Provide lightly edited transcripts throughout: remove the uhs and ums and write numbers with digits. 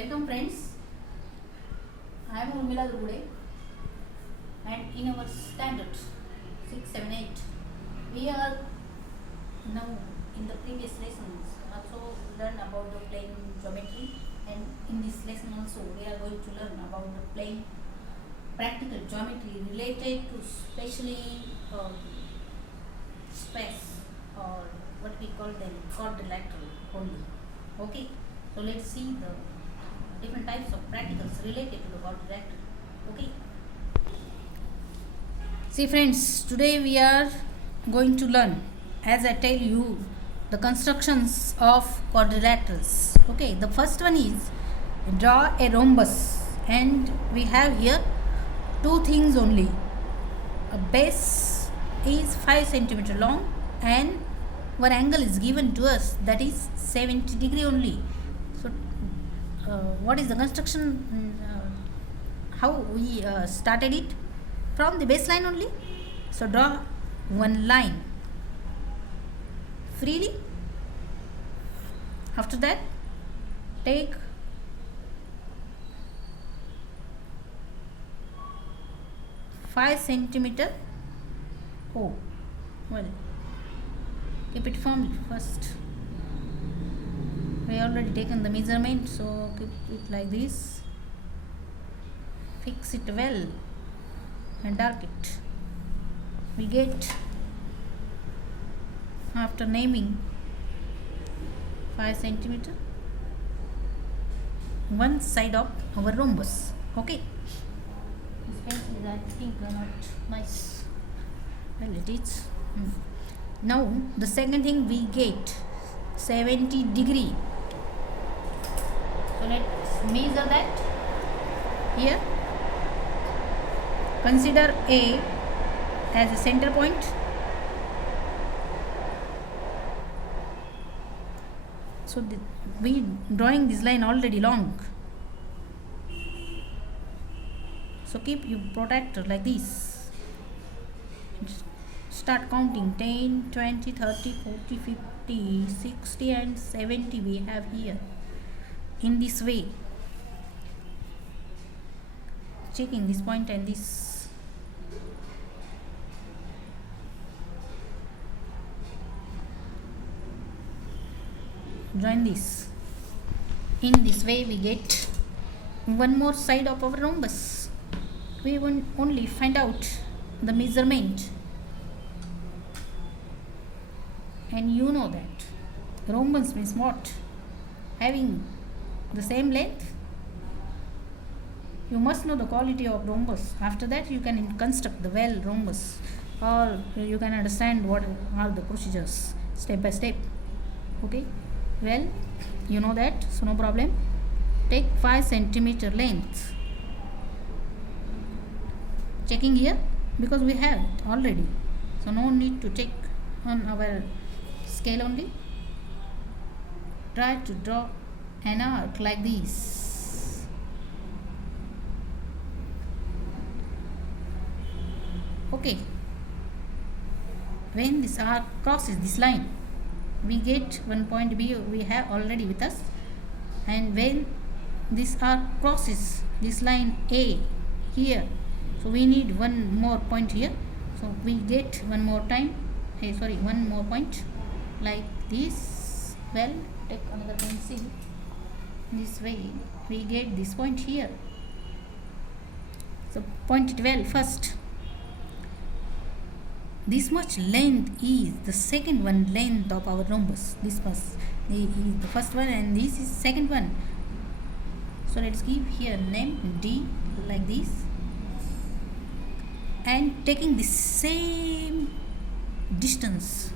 Welcome friends, I am Urmila Durude, and in our standard 678 we are now in the previous lessons also learn about the plane geometry, and in this lesson also we are going to learn about the plane practical geometry related to specially space, or what we call them quadrilateral only. Okay, so let's see the different types of practicals related to the quadrilateral. Okay, see friends, today we are going to learn, as I tell you, the constructions of quadrilaterals. Okay, the first one is draw a rhombus, and we have here two things only. A base is 5 centimeter long and one angle is given to us, that is 70 degree only. So what is the construction, how we started it? From the baseline only. So draw one line freely. After that, take centimeter. Oh, well, keep it firmly first. We already taken the measurement, so keep it like this. Fix it well and dark it. We get, after naming 5 centimeter, one side of our rhombus. Okay, this pencil is, I think, not nice. Well, it is. Now the second thing, we get 70 degree. So let's measure that here. Consider A as a center point. So we drawing this line already long. So keep your protractor like this. Start counting 10, 20, 30, 40, 50, 60 and 70 we have here. In this way, checking this point and this. Join this. In this way we get one more side of our rhombus. We will only find out the measurement, and you know that rhombus means what? Having the same length. You must know the quality of rhombus. After that you can construct the well rhombus, or you can understand what are the procedures step by step. Okay, well, you know that, so no problem. Take 5 centimeter length. Checking here because we have it already, so no need to check on our scale only. Try to draw an arc like this. Okay, when this arc crosses this line, we get one point B we have already with us, and when this arc crosses this line A here, so we need one more point here, so we get one more point like this. Well, take another pencil. This way we get this point here, so point it well first. This much length is the second one length of our rhombus. This was is the first one and this is second one. So let's give here name D like this, and taking the same distance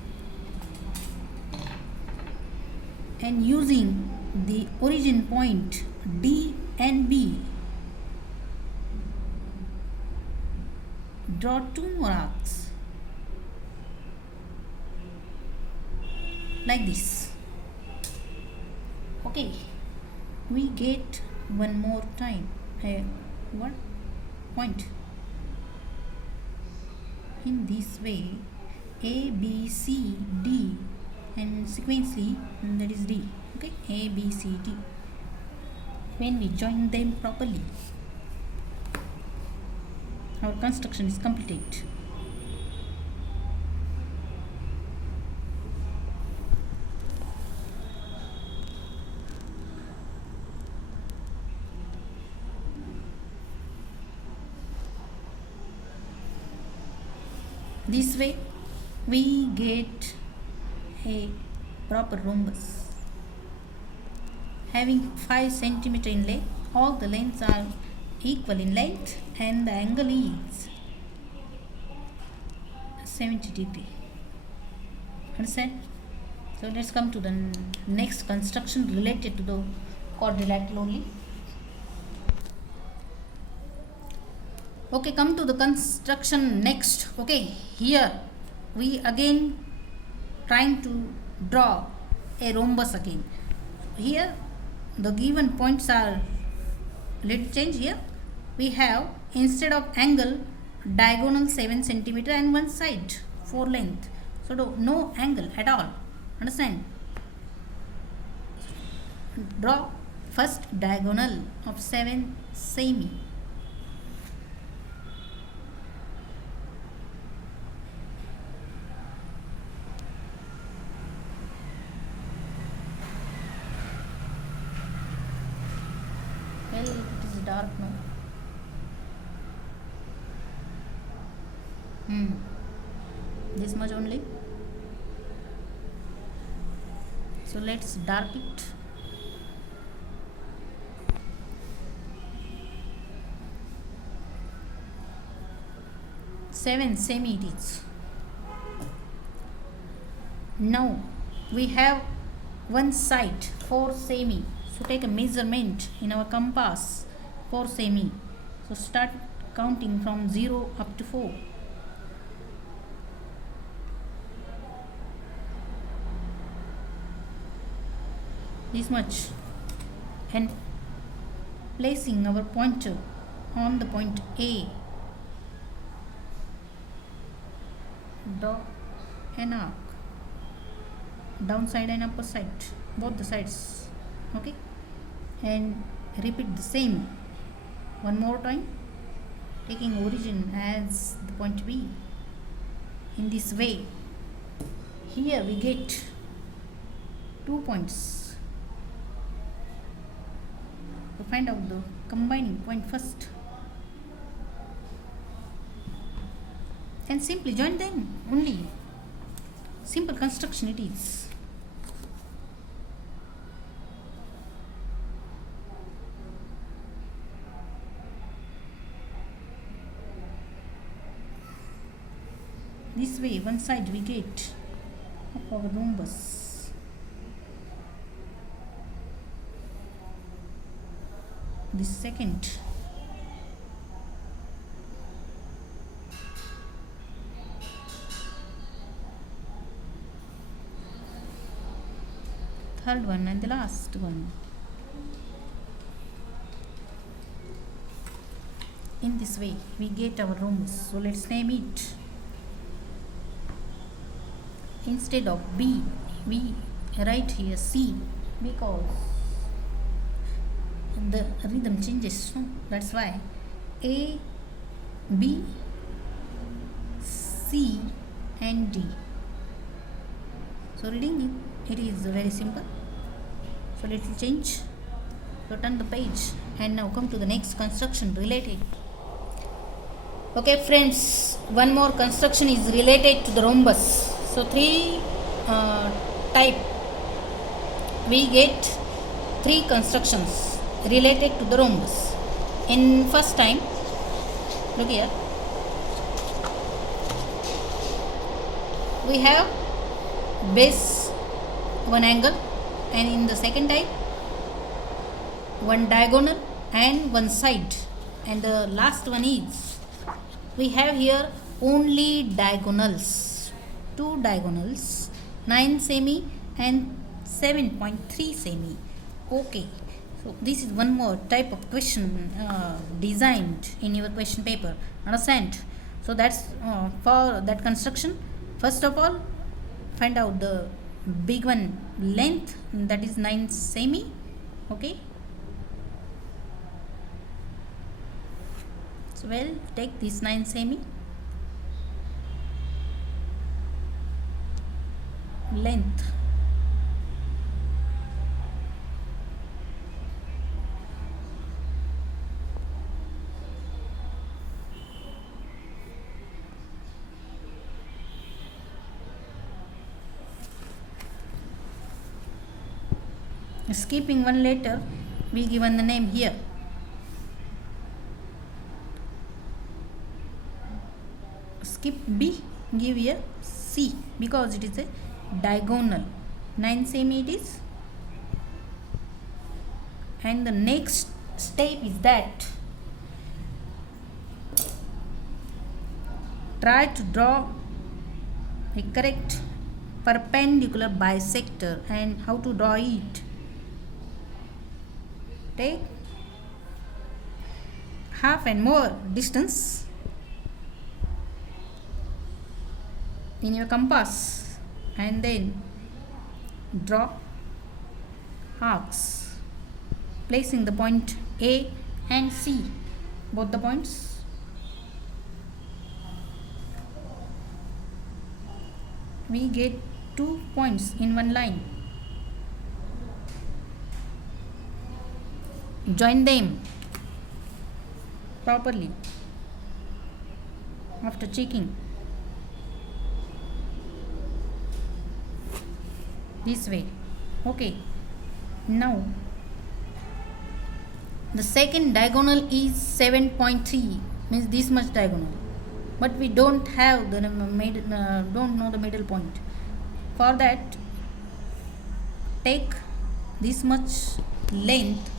and using the origin point D and B, draw two more arcs like this. Okay, we get one more time what point in this way. A, B, C, D, and sequentially that is D. Okay, A, B, C, D. when we join them properly, our construction is completed. This way we get a proper rhombus having 5 centimeter in length. All the lengths are equal in length and the angle is 70 degree. Understand? So let's come to the next construction related to the quadrilateral only. Okay, come to the construction next. Okay, here we again trying to draw a rhombus again. Here the given points are little change. Here we have, instead of angle, diagonal 7 centimeter and one side 4 length, so no angle at all. Understand? Draw first diagonal of 7 semi. Well, it is dark now. This much only. So let's dark it. Seven semi it is. Now we have one side 4 semi. So take a measurement in our compass 4 semi. So start counting from 0 up to 4. This much, and placing our pointer on the point A, draw an arc, downside and upper side, both the sides. Okay, and repeat the same one more time, taking origin as the point B. In this way, here we get 2 points. To find out the combining point first, and simply join them only. Simple construction it is. This way one side we get of our rhombus. This second, third one, and the last one. In this way we get our rhombus. So let's name it. Instead of B we write here C, because the rhythm changes, no? That's why A, B, C and D. So reading it is very simple. So let it change. So turn the page and now come to the next construction related. Okay friends, one more construction is related to the rhombus. So 3 type we get 3 constructions related to the rhombus. In first time, look here, we have base, one angle, and in the second type one diagonal and one side, and the last one is we have here only diagonals, 2 diagonals, 9 semi and 7.3 semi. Okay, so this is one more type of question designed in your question paper. Understand? So that's for that construction. First of all, find out the big one length, that is 9 semi. Okay, So well, take this 9 semi length. Skipping one letter, we given the name here. Skip B, give here C because it is a diagonal. 9 semi it is. And the next step is that try to draw a correct perpendicular bisector. And how to draw it? Take half and more distance in your compass and then draw arcs, placing the point A and C, both the points. We get 2 points in one line. Join them properly after checking. This way. Okay. Now the second diagonal is 7.3, means this much diagonal, but we don't have the don't know the middle point. For that, take this much length.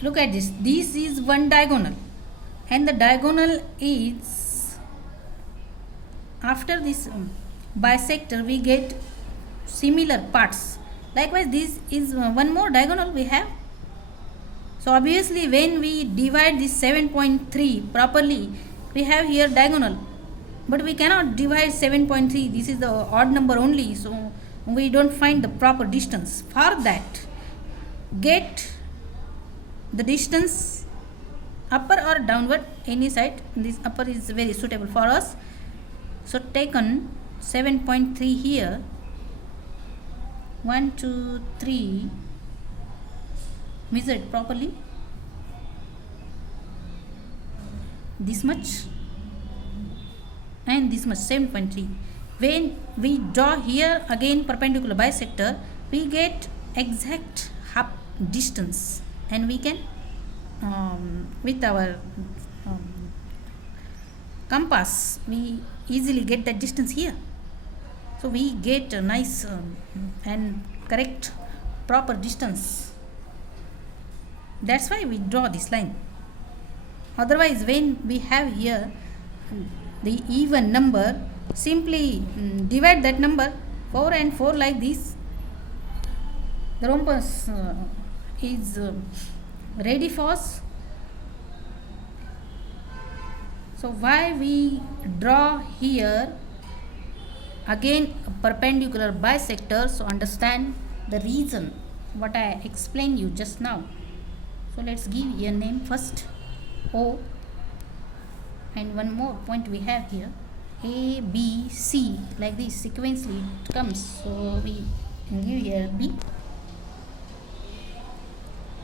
Look at this. This is one diagonal, and the diagonal is after this bisector we get similar parts. Likewise, this is one more diagonal we have. So obviously, when we divide this 7.3 properly, we have here diagonal, but we cannot divide 7.3. This is the odd number only, so we don't find the proper distance. For that, get the distance upper or downward, any side. This upper is very suitable for us. So take on 7.3 here. 1, 2, 3. Measure it properly. This much and this much, 7.3. When we draw here again perpendicular bisector, we get exact half distance, and we can with our compass we easily get that distance here. So we get a nice and correct proper distance. That's why we draw this line. Otherwise, when we have here the even number, simply divide that number 4 and 4 like this. The rhombus is ready for us. So why we draw here again a perpendicular bisector? So understand the reason what I explained you just now. So let's give a name first, O, and one more point we have here, A, B, C, like this sequentially it comes. So we can give here B.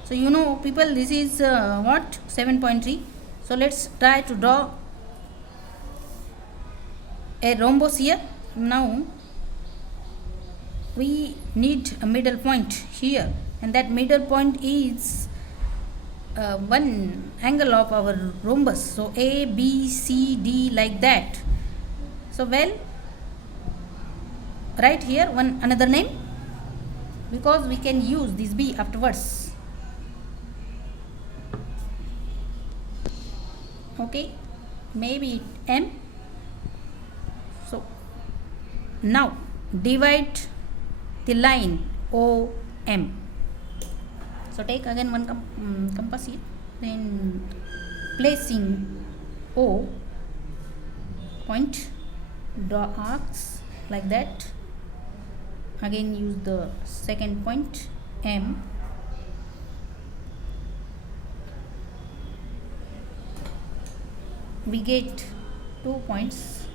So you know people, this is what, 7.3. So let's try to draw a rhombus here. Now we need a middle point here, and that middle point is one angle of our rhombus. So A, B, C, D, like that. So well, write here one another name, because we can use this B afterwards. Okay, maybe M. So now divide the line OM. So take again one compass here, then placing O point, draw arcs like that. Again use the second point M. we get 2 points.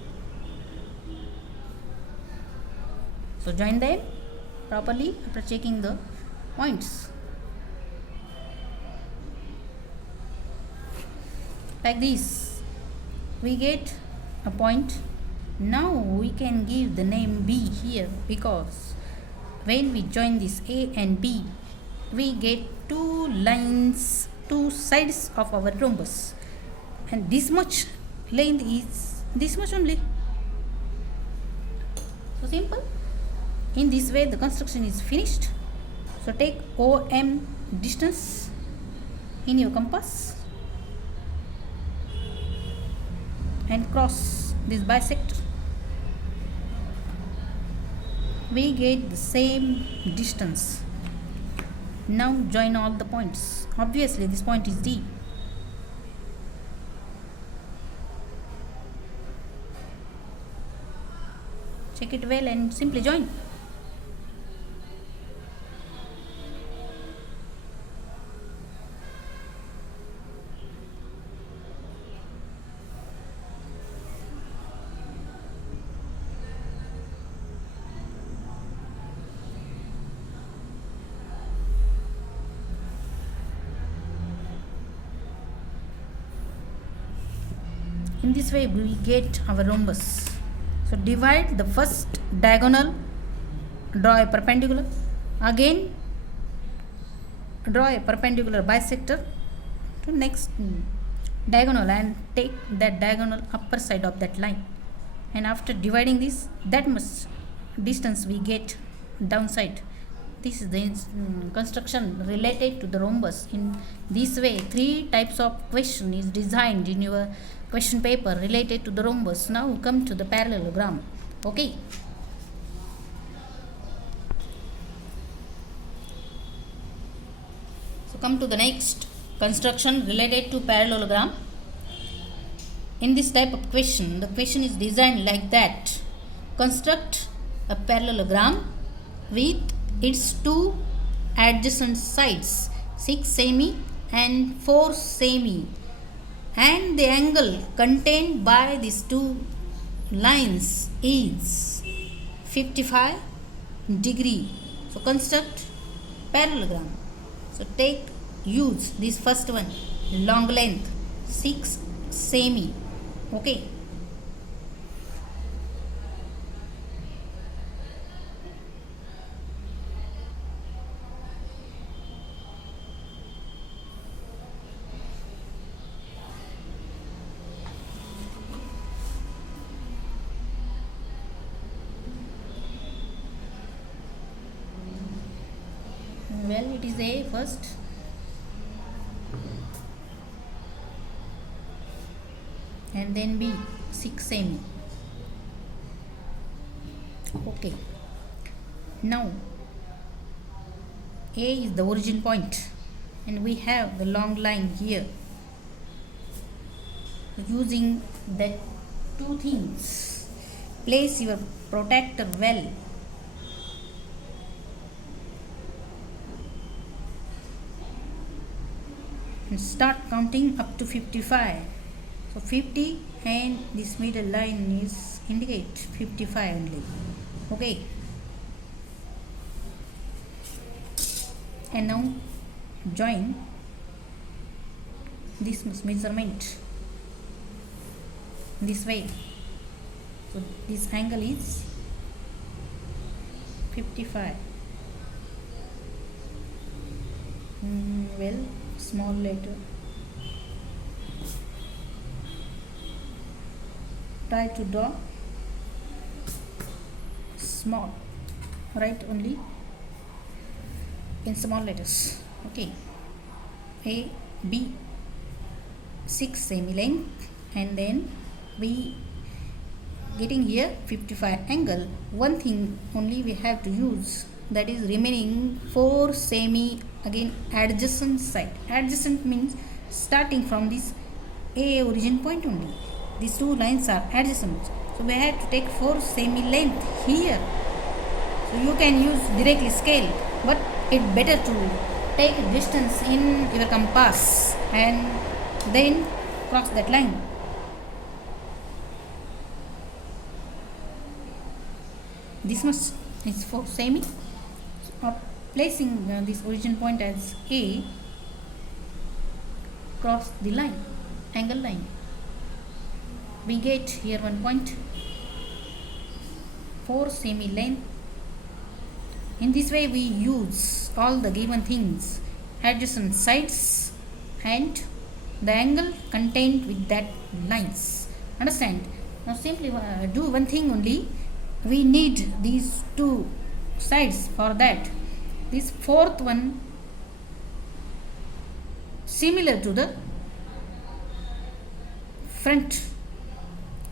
So join them properly after checking the points. Like this, we get a point. Now we can give the name B here, because when we join this A and B, we get two lines, two sides of our rhombus, and this much length is this much only. So simple. In this way the construction is finished. So take OM distance in your compass and cross this bisector. We get the same distance. Now join all the points. Obviously this point is D. Check it well and simply join. In this way we get our rhombus. So divide the first diagonal, draw a perpendicular, again draw a perpendicular bisector to next diagonal and take that diagonal upper side of that line, and after dividing this, that much distance we get downside. This is the construction related to the rhombus. In this way 3 types of question is designed in your question paper related to the rhombus. Now come to the parallelogram. Okay, so come to the next construction related to parallelogram. In this type of question, the question is designed like that: construct a parallelogram with its 2 adjacent sides, 6 semi and 4 semi, and the angle contained by these 2 lines is 55 degree. So construct parallelogram. So use this first one, long length 6 semi. Okay, well, it is A first, and then B 6 semi. Okay, now A is the origin point and we have the long line here. Using that 2 things, place your protractor well. And start counting up to 55. So 50 and this middle line is indicate 55 only. Okay, and now join this measurement this way. So this angle is 55. Well, small letter. Try to draw small, write only in small letters. Okay, A, B 6 semi length, and then we getting here 55 angle. One thing only we have to use, that is remaining 4 semi, again adjacent side. Adjacent means starting from this A origin point only. These 2 lines are adjacent, so we have to take 4 semi length here. So you can use directly scale, but it better to take a distance in your compass and then cross that line. this much is for semi. Placing this origin point as A, cross the line, angle line. We get here 1 point, 4 semi length. In this way we use all the given things, adjacent sides and the angle contained with that lines. Understand? Now simply do one thing only. We need these two sides for that. This fourth one similar to the front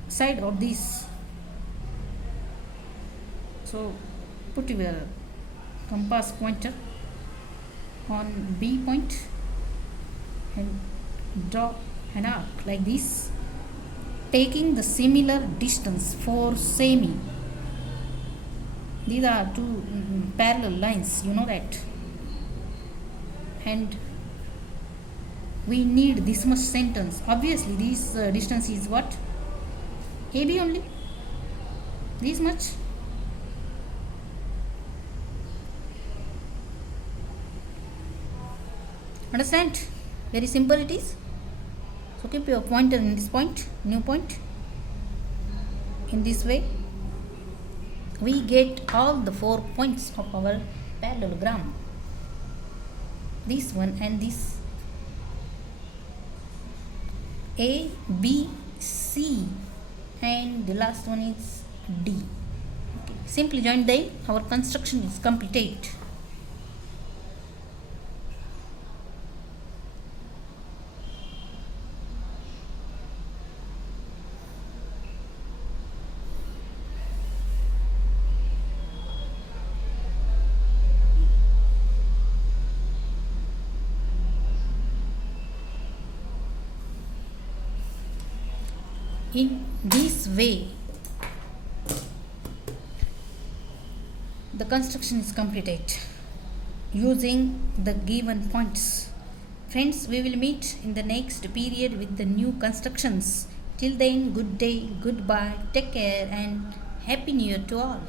side of this. So put your compass pointer on B point and draw an arc like this, taking the similar distance 4 semi. These are two parallel lines, you know that. And we need this much sentence. Obviously this distance is what? AB only. This much. Understand? Very simple it is. So keep your pointer in this point, new point. In this way we get all the 4 points of our parallelogram. This one and this. A, B, C, and the last one is D. Okay. Simply join them. Our construction is completed. In this way, the construction is completed using the given points. Friends, we will meet in the next period with the new constructions. Till then, good day, goodbye, take care, and Happy New Year to all.